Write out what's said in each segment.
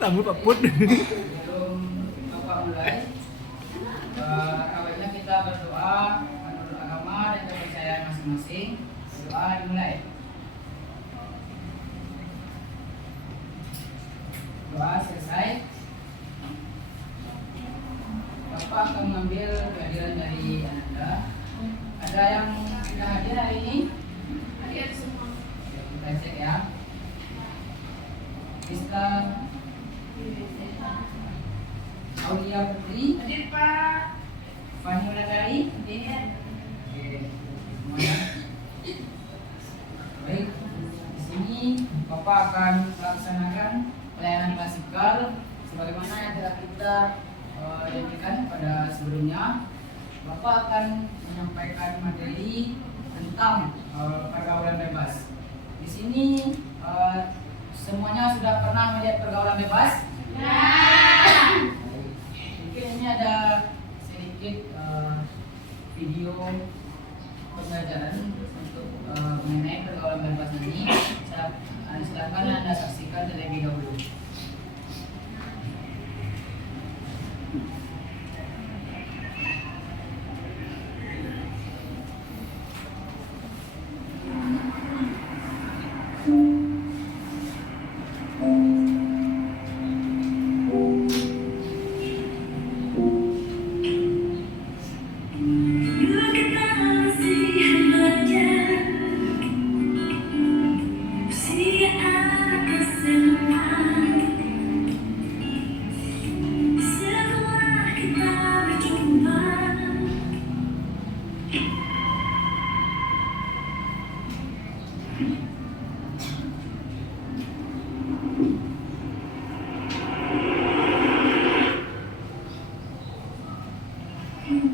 Sambut Pak Put. Sebelum Bapak mulai, awalnya kita berdoa menurut agama dan kepercayaan masing-masing. Doa dimulai. Doa selesai, Bapak akan mengambil kehadiran dari Anda. Ada yang sudah hadir hari ini? Hadir semua. Kita cek ya. Rizka Aulia Putri, Hadir Pak. Fani Wulandari, Hadir. oke, semuanya. Baik, di sini Bapak akan melaksanakan pelayanan klasikal sebagaimana yang telah kita janjikan pada sebelumnya. Bapak akan menyampaikan materi tentang pergaulan bebas. Di sini semuanya sudah pernah melihat pergaulan bebas? Ya. Mungkin ini ada sedikit video pembelajaran untuk mengenai pergaulan bebas ini. Silakan Anda saksikan terlebih dahulu.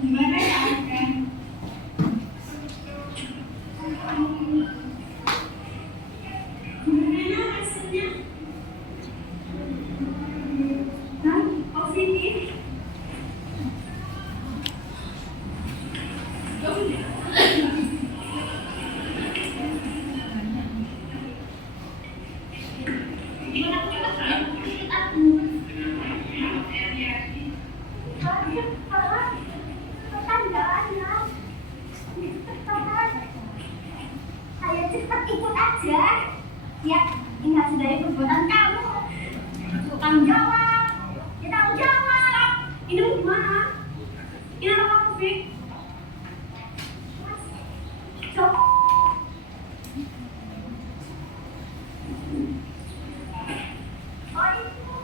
Gimana ya, Kan? Gimana rasanya? Hah? Oh, sini. Ayo cepat ikut aja. Ya, ini hasil dari perbuatan kamu. Untuk tanggung jawab. Ya tanggung jawab. Ini mau gimana? Ini apa kamu, Fik? Cok. Oh, itu.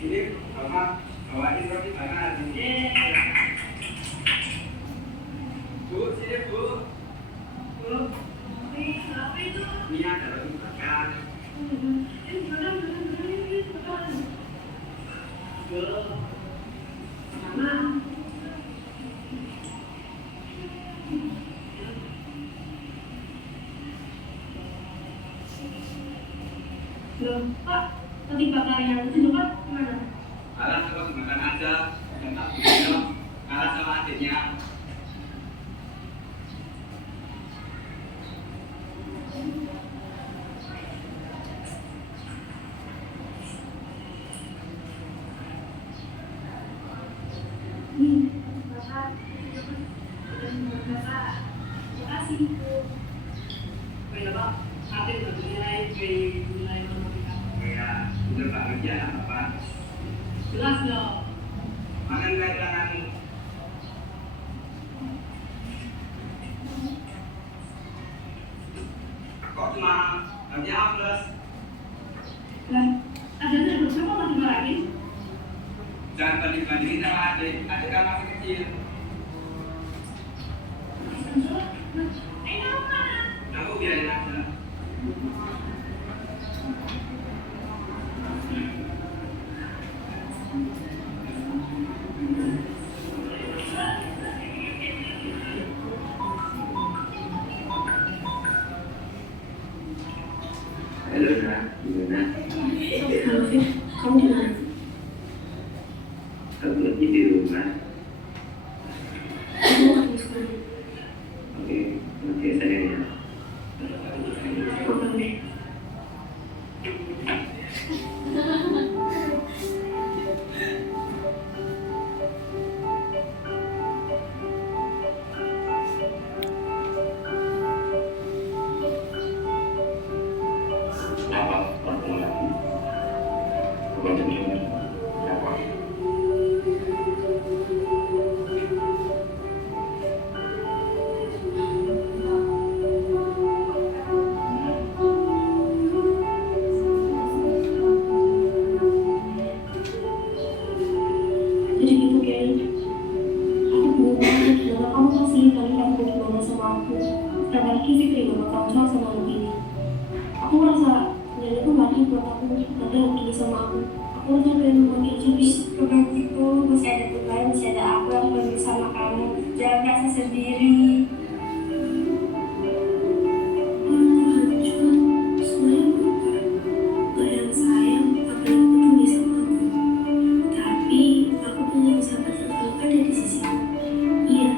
Ini Bapak bawain roti bakar. Bu, sini Bu. Bu, Apa itu? ini ada roti bakar. Bu, Mama. Loh, Pak, roti bakar yang itu Pak kemana? Kalah terus makan aja. Dan tak bisa kalah sama adiknya. Bapak. Bapak. Terima kasih, Bu. Baik, Pak. Adit bernilai nilai matematika. Ya, udah Pak kerja apa? Jelas dong. Makan baik tanganmu. Kok cuma kerja A plus? Lah, ada terus kamu mau dimarahin? Jangan banding-bandingin sama adik. Adik kan masih kecil. Ayo, mana? Aku biarin Halo Nak, gimana? Halo Fit, kamu di mana? Aku lagi di rumah. Aku mau ketemu sekarang. Oke, nanti saya ya. Makan deh. Apa? Ketemu lagi? Bukan cuma apa? Jadi gitu Ken, aku bingung banget gimana kamu masih terlihat gimana sama aku. Setelah lagi Fitri gak bakal cocok sama aku ini. Aku merasa dan itu gak adil buat aku nanti yang gini sama aku. Aku udah pengen memanggil habis Bukan gitu, masih ada Tuhan, masih ada aku yang peduli sama kamu. Jangan merasa sendiri. hancur, semuanya berubah. Gak ada yang sayang, apa yang peduli sama aku. Tapi aku punya sahabat yang selalu ada di sisiku. Iya,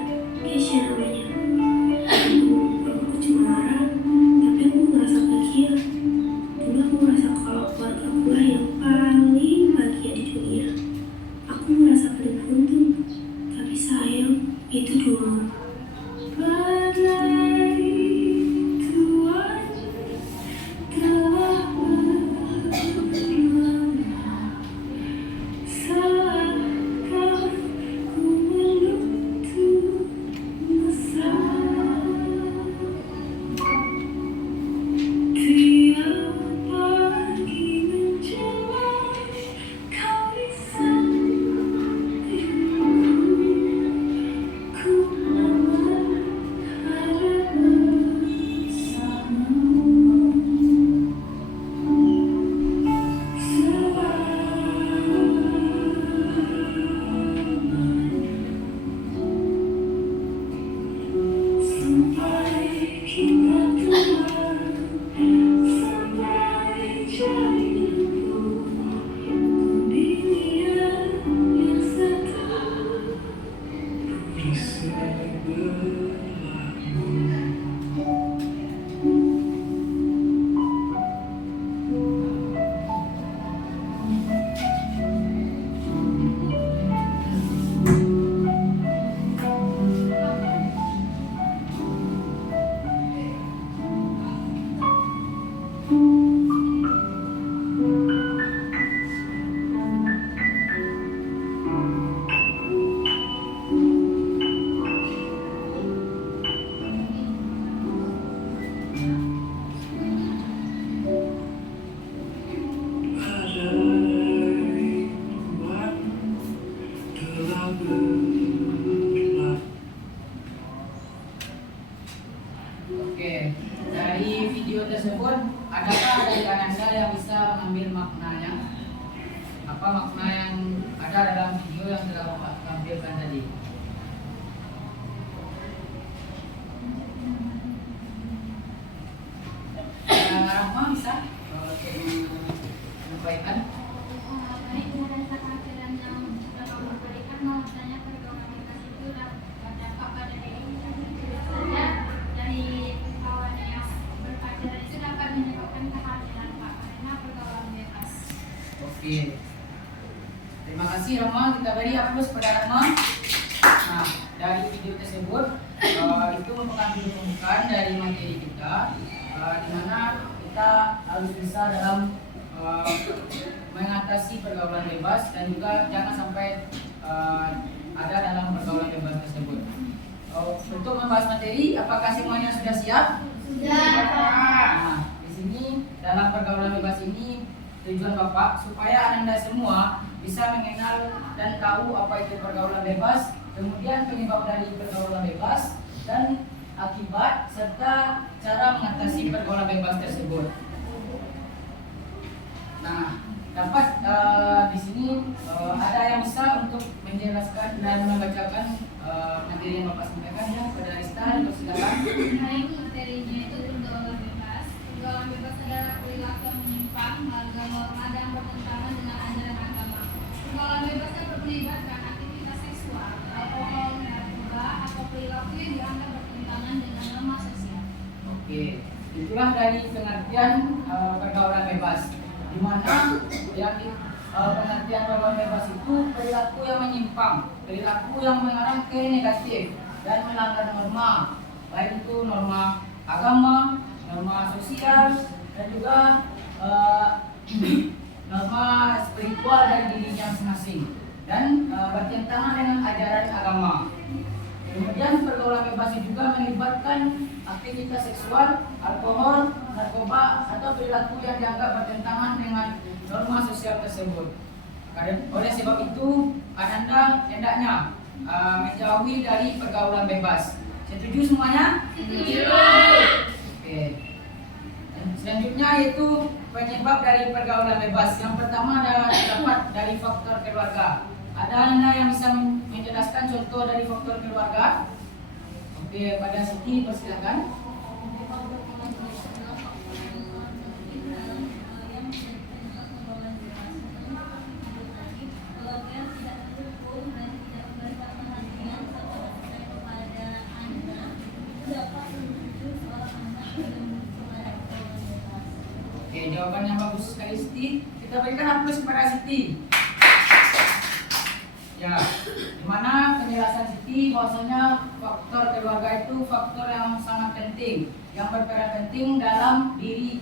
Keisha namanya. Aku cuma marah, tapi aku ngerasa bahagia. Dulu aku merasa kalau keluarga aku lah yang paling bahagia di dunia. Aku merasa paling beruntung, tapi sayang itu dulu. Badai Tuhan telah berlama saat ku menutup masa. Tiap pagi menjelang kau di sampingku, ku aman ada bersamamu sampai kita tua, sampai jadiku di dunia yang satu. Bisa berlaku. Oke, dari video tersebut, adakah dari Anda yang bisa mengambil maknanya? Apa makna yang ada dalam video yang telah Bapak tampilkan tadi? Rahma bisa menyampaikan? Baik, dari kehadiran yang sudah kamu berikan, bahwasanya pergaulan bebas itu dapat pada diri saja dari kawannya yang berpacaran itu dapat menyebabkan kehadiran Pak karena pergaulan bebas. Oke. Terima kasih Rahma, kita beri aplaus pada Rahma. Nah, dari video tersebut itu merupakan video pembukaan dari materi kita, di mana kita harus bisa dalam mengatasi pergaulan bebas dan juga jangan sampai ada dalam pergaulan bebas tersebut. Untuk membahas materi, apakah semuanya sudah siap? Sudah. Nah, di sini dalam pergaulan bebas ini tujuan Bapak supaya Anda semua bisa mengenal dan tahu apa itu pergaulan bebas, kemudian penyebab dari pergaulan bebas dan akibat serta cara mengatasi pergaulan bebas tersebut. Nah, dapat di sini ada yang bisa untuk menjelaskan dan membacakan materi yang Bapak sampaikan ya kepada Rista, silakan. Baik, materinya itu pergaulan bebas. Pergaulan bebas adalah perilaku perilaku yang menyimpang, melanggar norma dan bertentangan dengan ajaran agama. Pergaulan bebas dapat melibatkan aktivitas seksual, alkohol, narkoba, atau perilaku yang dianggap bertentangan dengan norma sosial. Oke, itulah dari pengertian pergaulan bebas. Di mana yang pengertian pergaulan bebas itu perilaku yang menyimpang, perilaku yang mengarah ke negatif dan melanggar norma, baik itu norma agama, norma sosial, dan juga norma spiritual dari dirinya masing-masing, dan bertentangan dengan ajaran agama. Kemudian pergaulan bebas juga melibatkan aktivitas seksual, alkohol, narkoba, atau perilaku yang dianggap bertentangan dengan norma sosial tersebut. Oleh sebab itu, Ananda hendaknya menjauhi dari pergaulan bebas. Setuju semuanya? Setuju. Oke. Dan selanjutnya yaitu penyebab dari pergaulan bebas. Yang pertama adalah terdapat dari faktor keluarga. Ada Anda yang bisa menjelaskan contoh dari faktor keluarga? Oke, pada Siti persilakan. Oke, jawaban yang bagus sekali Siti. Kita berikan aplaus kepada Siti. Ya, dimana penjelasan Siti bahwasanya faktor keluarga itu faktor yang sangat penting, yang berperan penting dalam diri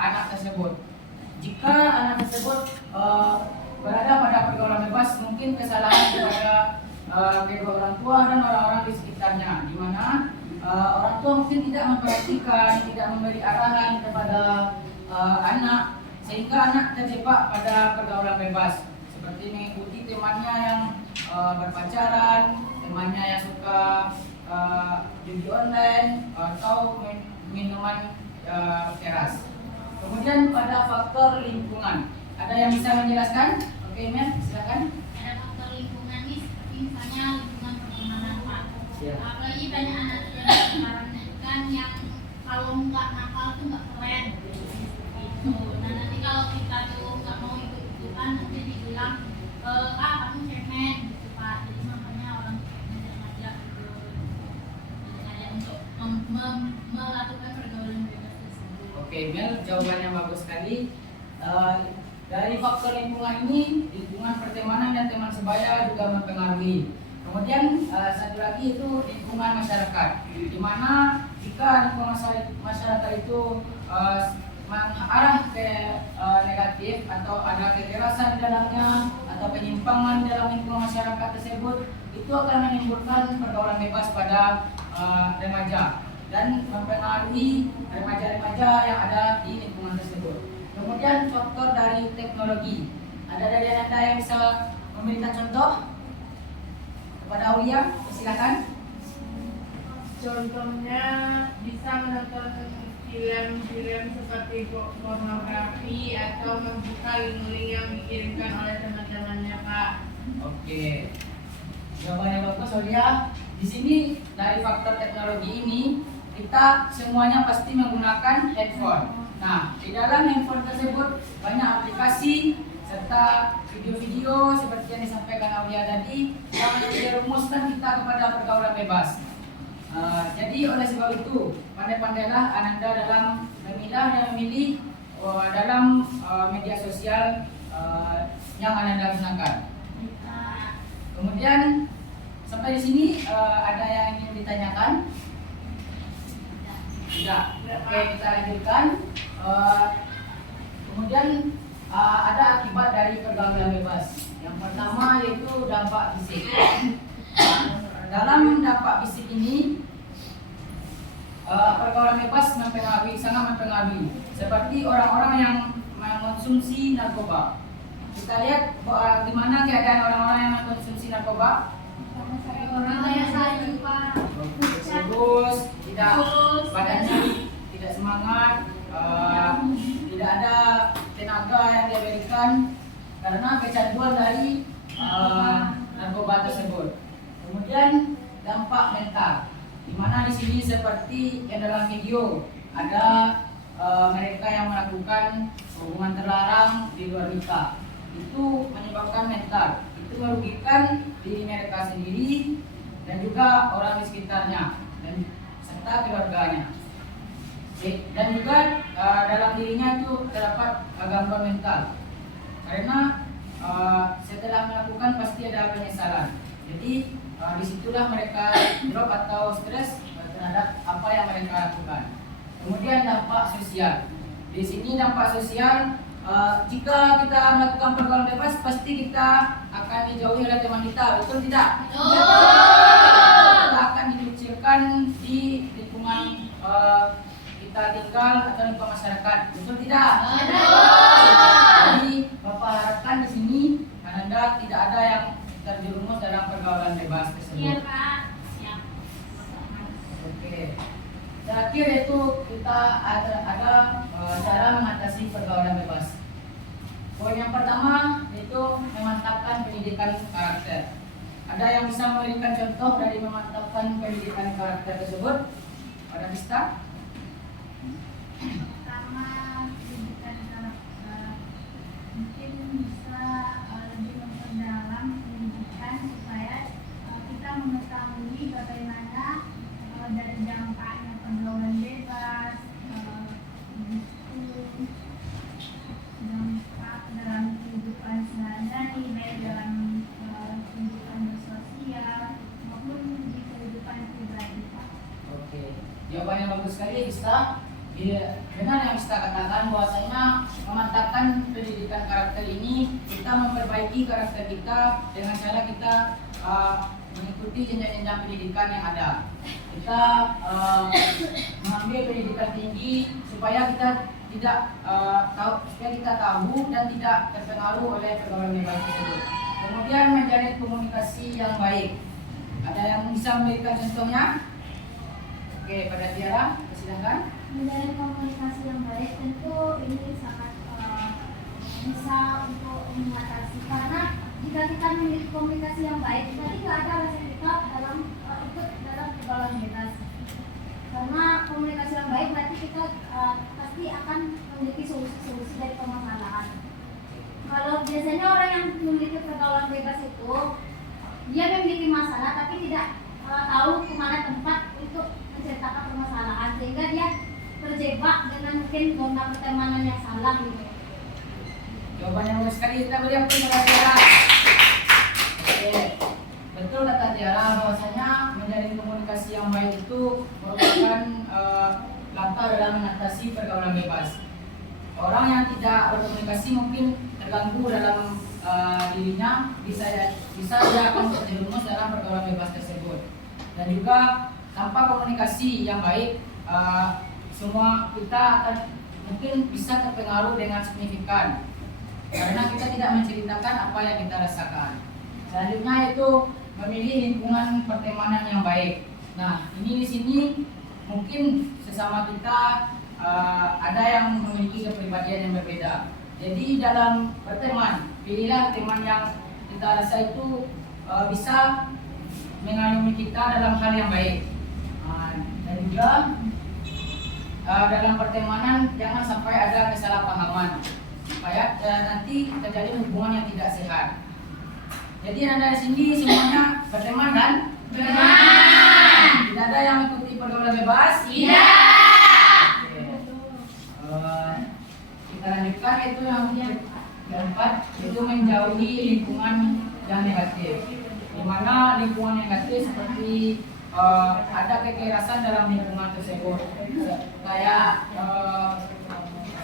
anak tersebut. Jika anak tersebut berada pada pergaulan bebas, mungkin kesalahan kepada kedua orang tua dan orang-orang di sekitarnya, di mana orang tua mungkin tidak memperhatikan, tidak memberi arahan kepada anak, sehingga anak terjebak pada pergaulan bebas, seperti mengikuti temannya yang berpacaran, temannya yang suka judi online atau minuman keras. Kemudian pada faktor lingkungan, ada yang bisa menjelaskan? Oke, Mel, silakan. Ada faktor lingkungan nih, seperti misalnya lingkungan pertemanan Pak. Siap. Apalagi banyak anak yang sekarang kan yang kalau nggak nakal tuh nggak keren. Gitu. Nah nanti kalau kita tuh nggak mau ikut-ikutan nanti dibilang kamu cemen gitu Pak. Jadi makanya orang ngajak gitu, ngajak untuk melakukan pergaulan bebas tersebut. Oke, Mel, jawabannya bagus sekali. Dari faktor lingkungan ini, lingkungan pertemanan dan teman sebaya juga mempengaruhi. Kemudian satu lagi itu lingkungan masyarakat, di mana jika lingkungan masyarakat itu mengarah ke negatif atau ada kekerasan di dalamnya atau penyimpangan dalam lingkungan masyarakat tersebut, itu akan menimbulkan pergaulan bebas pada remaja dan mempengaruhi remaja-remaja yang ada di lingkungan tersebut. Kemudian faktor dari teknologi. Ada dari Anda yang bisa memberikan contoh? Kepada Aulia, silakan. Contohnya bisa menonton film-film seperti pornografi atau membuka link-link yang dikirimkan oleh teman-temannya, Pak. Oke. Jawabannya bagus, Aulia. Di sini dari faktor teknologi ini kita semuanya pasti menggunakan handphone. Nah, di dalam handphone tersebut banyak aplikasi serta video-video seperti yang disampaikan Aulia tadi yang merumuskan kita kepada pergaulan bebas. Jadi oleh sebab itu, pandai-pandailah Ananda dalam memilah dan memilih dalam media sosial yang Ananda gunakan. Kemudian sampai di sini ada yang ingin ditanyakan? Tidak. Oke, kita lanjutkan. Kemudian ada akibat dari pergaulan bebas. Yang pertama yaitu dampak fisik. Dalam dampak fisik ini pergaulan bebas sangat mempengaruhi. Seperti orang-orang yang mengonsumsi narkoba. Kita lihat gimana keadaan orang-orang yang mengonsumsi narkoba. Orang kayak saya Pak. Terus tidak badannya tidak semangat, tidak ada tenaga yang dia berikan karena kecanduan dari narkoba tersebut. Kemudian dampak mental, di mana di sini seperti yang dalam video ada mereka yang melakukan hubungan terlarang di luar nikah. Itu menyebabkan mental, itu merugikan diri mereka sendiri dan juga orang di sekitarnya dan serta keluarganya. Dan juga dalam dirinya itu terdapat gangguan mental karena setelah melakukan pasti ada penyesalan. Jadi disitulah mereka drop atau stres terhadap apa yang mereka lakukan. Kemudian dampak sosial. Di sini dampak sosial, jika kita melakukan pergaulan bebas pasti kita akan dijauhi oleh teman kita, betul tidak? Kita akan dikucilkan di lingkungan kita tinggal atau lingkungan masyarakat, betul tidak? Jadi Bapak harapkan di sini Anda tidak ada yang terjerumus dalam pergaulan bebas tersebut. Iya Pak. Siap. Oke. Terakhir itu kita ada cara mengatasi pergaulan bebas. Poin yang pertama itu memantapkan pendidikan karakter. Ada yang bisa memberikan contoh dari memantapkan pendidikan karakter tersebut? Pada Bista? Pertama, pendidikan karakter mungkin bisa lebih memperdalam pendidikan supaya kita mengetahui bagaimana dari dampaknya pergaulan bebas, dampak dalam kehidupan sehari-hari, baik dalam kehidupan bersosial maupun di kehidupan pribadi. Oke. Jawaban yang bagus sekali, Bista. Benar yang Bista katakan bahwasanya memantapkan pendidikan karakter ini kita memperbaiki karakter kita dengan cara kita mengikuti jenjang-jenjang pendidikan yang ada. Kita mengambil pendidikan tinggi supaya kita tidak tahu dan tidak terpengaruh oleh pergaulan bebas tersebut. Kemudian menjalin komunikasi yang baik. Ada yang bisa memberikan contohnya? Oke, pada Tiara, silakan. Menjalin komunikasi yang baik tentu ini sangat bisa untuk mengatasi, karena jika kita memiliki komunikasi yang baik berarti nggak ada rasa kita dalam ikut dalam pergaulan bebas. Karena komunikasi yang baik berarti kita pasti akan memiliki solusi-solusi dari permasalahan. Kalau biasanya orang yang memiliki pergaulan bebas itu dia memiliki masalah tapi tidak tahu kemana tempat untuk menceritakan permasalahan, sehingga dia terjebak dengan mungkin zona pertemanan yang salah gitu. Jawaban yang bagus sekali, kita beri ampun pada Tiara. Oke, betul kata Tiara bahwasanya menjalin komunikasi yang baik itu merupakan langkah dalam mengatasi pergaulan bebas. Orang yang tidak berkomunikasi mungkin terganggu dalam dirinya, bisa dia akan terjerumus dalam pergaulan bebas tersebut. Dan juga tanpa komunikasi yang baik, semua kita akan mungkin bisa terpengaruh dengan signifikan karena kita tidak menceritakan apa yang kita rasakan. Selanjutnya itu memilih lingkungan pertemanan yang baik. Nah, ini di sini mungkin sesama kita ada yang memiliki kepribadian yang berbeda. Jadi dalam berteman, pilihlah teman yang kita rasa itu bisa mengayomi kita dalam hal yang baik. Dan juga dalam pertemanan jangan sampai ada kesalahpahaman supaya nanti terjadi hubungan yang tidak sehat. Jadi Anda di sini semuanya berteman kan? Berteman. Tidak ada yang mengikuti pergaulan bebas? Tidak. Kita lanjutkan itu yang keempat, itu menjauhi lingkungan yang negatif. Di mana lingkungan negatif seperti ada kekerasan dalam lingkungan tersebut, kayak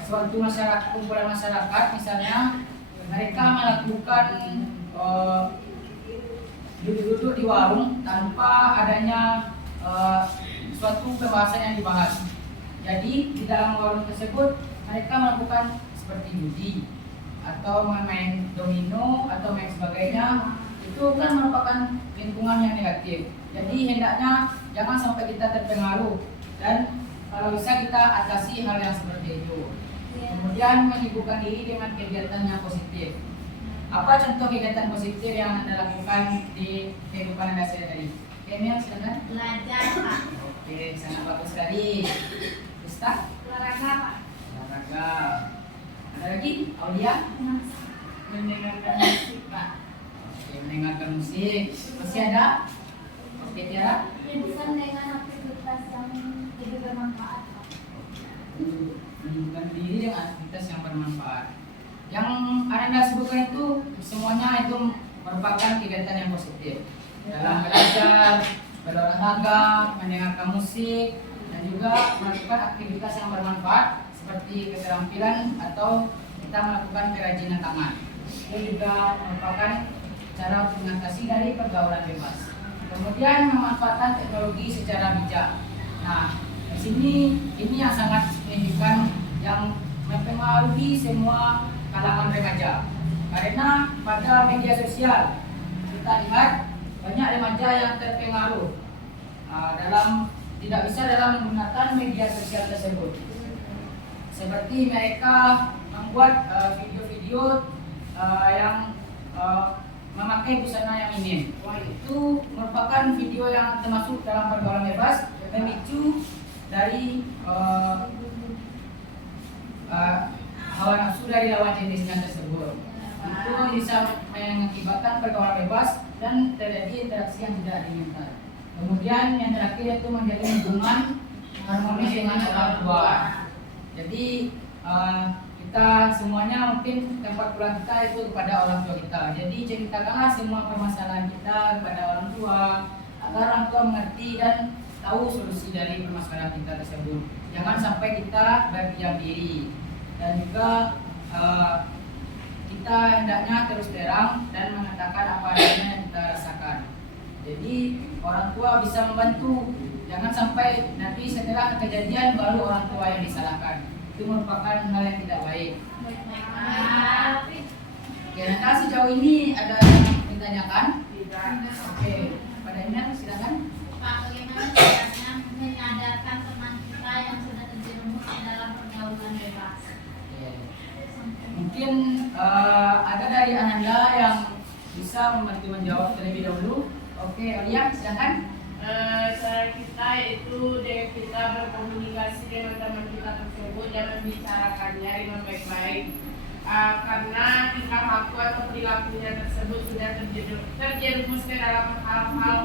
suatu masyarakat, kumpulan masyarakat misalnya mereka melakukan duduk-duduk di warung tanpa adanya suatu pembahasan yang dibahas. Jadi di dalam warung tersebut mereka melakukan seperti judi atau main domino atau main sebagainya. Itu kan merupakan lingkungan yang negatif. Jadi hendaknya jangan sampai kita terpengaruh dan kalau bisa kita atasi hal yang seperti itu. Kemudian menyibukkan diri dengan kegiatan yang positif. Apa contoh kegiatan positif yang Anda lakukan di kehidupan Anda sehari-hari? Emil, silakan. Belajar Pak. Oke, sangat bagus sekali. Ustaz? Olahraga Pak. Aulia? Mendengarkan musik, Pak. Oke, mendengarkan musik. Masih ada? Oke, Tiara? Bisa dengan aktivitas yang lebih bermanfaat. Menunjukkan diri dengan aktivitas yang bermanfaat. Yang Anda sebutkan itu semuanya itu merupakan kegiatan yang positif dalam belajar, berolahraga, mendengarkan musik, dan juga melakukan aktivitas yang bermanfaat seperti keterampilan atau kita melakukan kerajinan tangan. Itu juga merupakan cara untuk mengatasi dari pergaulan bebas. Kemudian memanfaatkan teknologi secara bijak. Nah, di sini ini yang sangat signifikan yang mempengaruhi semua kalangan remaja. Karena pada media sosial kita lihat banyak remaja yang terpengaruh tidak bisa dalam menggunakan media sosial tersebut. Seperti mereka membuat video-video yang memakai busana yang minim. Itu merupakan video yang termasuk dalam pergaulan bebas, memicu dari hawa nafsu dari lawan jenisnya tersebut. Itu bisa mengakibatkan pergaulan bebas dan terjadi interaksi yang tidak diinginkan. Kemudian yang terakhir itu menjadi hubungan harmonis dengan orang tua. Jadi kita semuanya mungkin tempat pulang kita itu kepada orang tua kita. Jadi ceritakanlah semua permasalahan kita kepada orang tua agar orang tua mengerti dan tahu solusi dari permasalahan kita tersebut. Jangan sampai kita berdiam diri. Dan juga kita hendaknya terus terang dan mengatakan apa adanya yang kita rasakan. Jadi orang tua bisa membantu. Jangan sampai nanti setelah kejadian baru orang tua yang disalahkan. Itu merupakan hal yang tidak baik. Oke, nah sejauh ini ada yang ditanyakan? Tidak. Oke, pada Ina silakan. Pak, bagaimana caranya menyadarkan teman kita yang sudah terjerumus di dalam pergaulan bebas? Mungkin ada dari Ananda yang bisa membantu menjawab terlebih dahulu. Oke, Aulia, silakan. Cara kita yaitu dengan kita berkomunikasi dengan teman kita tersebut dan membicarakannya dengan baik-baik. Karena tingkah laku atau perilakunya tersebut sudah terjerumus ke dalam hal-hal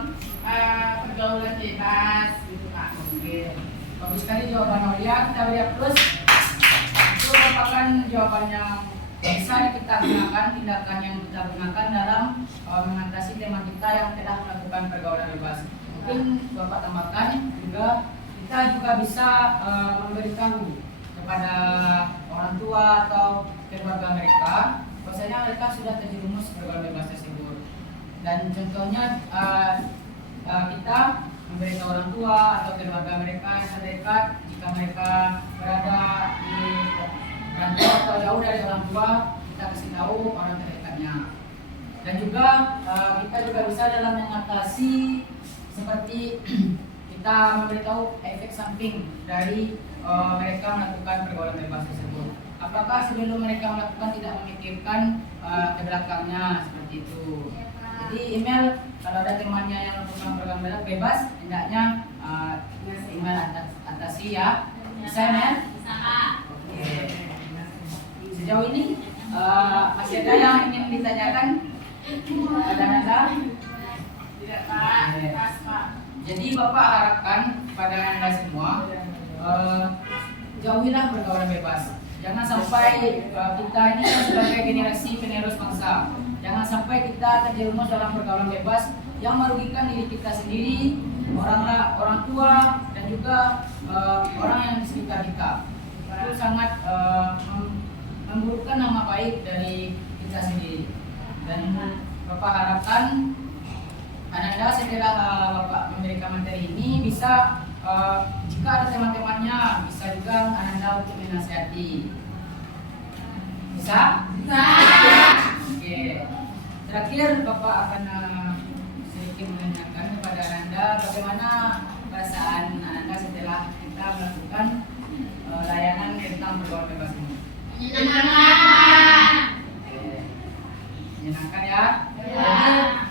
pergaulan bebas, gitu Pak. Oke, bagus sekali jawaban Aulia. Kita beri plus. Itu merupakan jawaban yang bisa kita gunakan, tindakan yang kita gunakan dalam mengatasi teman kita yang telah melakukan pergaulan bebas. Mungkin Bapak tambahkan juga kita juga bisa memberitahu kepada orang tua atau keluarga mereka bahwasanya mereka sudah terjerumus pergaulan bebas tersebut. Dan contohnya kita memberitahu orang tua atau keluarga mereka yang terdekat jika mereka berada di rantau atau jauh dari orang tua, kita kasih tahu orang terdekatnya. Dan juga kita juga bisa dalam mengatasi seperti kita memberitahu efek samping dari mereka melakukan pergaulan bebas tersebut. Apakah sebelum mereka melakukan tidak memikirkan ke belakangnya seperti itu. Jadi email kalau ada temannya yang melakukan pergaulan bebas, hendaknya email atasi ya. Bisa email? Bisa. Oke. Sejauh ini masih ada yang ingin ditanyakan? Ada Anda? Tidak Pak, pas Pak. Jadi Bapak harapkan pada Anda semua jauhilah pergaulan bebas. Jangan sampai kita ini sebagai generasi penerus bangsa, jangan sampai kita terjerumus dalam pergaulan bebas yang merugikan diri kita sendiri, orang tua, dan juga orang yang di sekitar kita. Itu sangat memburukkan nama baik dari kita sendiri. Dan Bapak harapkan Ananda setelah Bapak memberikan materi ini bisa jika ada teman-temannya bisa juga Ananda untuk menasihati. Bisa? Bisa. Oke. Terakhir Bapak akan sedikit menanyakan kepada Ananda bagaimana perasaan Ananda setelah kita melakukan layanan tentang pergaulan bebas ini. Menyenangkan. Menyenangkan ya. Jadi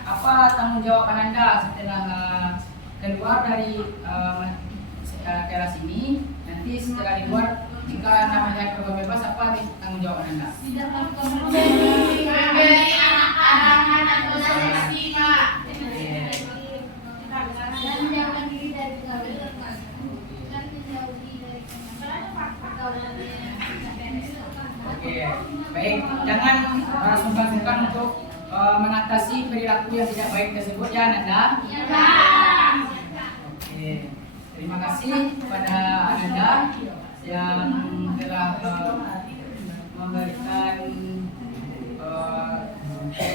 apa tanggung jawab Ananda setelah keluar dari kelas ini? Dan nanti setelah dibuat jika Anda melihat program bebas apa tanggung jawab Anda? Tidak melakukan Memberi arahan atau sugesti, Pak. dan menjauhkan diri dari pergaulan dan menjauhi dari pergaulan yang tidak beres. Oke, baik. Jangan sungkan-sungkan untuk mengatasi perilaku yang tidak baik tersebut ya Ananda. Oke, terima kasih kepada Ananda yang telah memberikan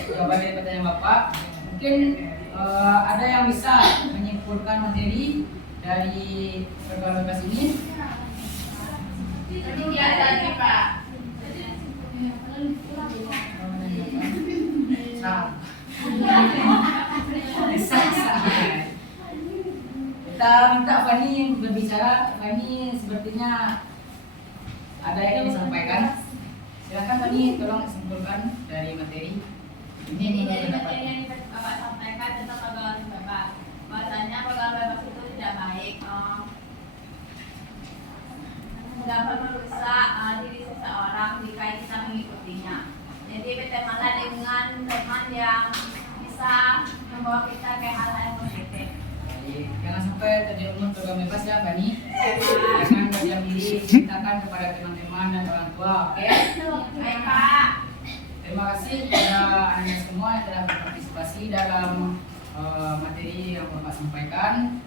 jawaban dari pertanyaan Bapak. Mungkin ada yang bisa menyimpulkan materi dari pergaulan bebas ini. Demikian tadi, Pak. Kita minta Fani berbicara. Fani sepertinya ada yang ingin disampaikan. Silakan Fani, tolong simpulkan dari materi. Jadi dari materi yang Bapak sampaikan tentang pergaulan bebas, bahwasanya pergaulan bebas itu tidak baik, dapat merusak diri seseorang jika kita mengikutinya. Jadi bertemanan dengan teman yang bisa membawa kita ke hal-hal yang positif. Jangan sampai terjerumus program bebas ya Fani. Jangan berdiam diri, ceritakan kepada teman-teman dan orang tua, oke? Baik, Pak. Terima kasih kepada Anda semua yang telah berpartisipasi dalam materi yang Bapak sampaikan.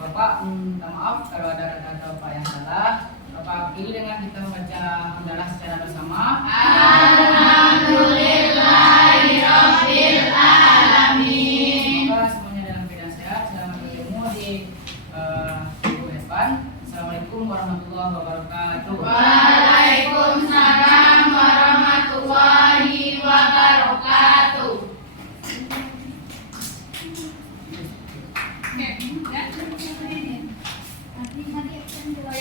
Bapak minta maaf kalau ada kata-kata Bapak yang salah. Bapak pilih dengan kita membaca hamdalah secara bersama. Alhamdulillahirabbil alamin. Semoga semuanya dalam keadaan sehat. Selamat bertemu di minggu depan. Assalamualaikum warahmatullahi wabarakatuh.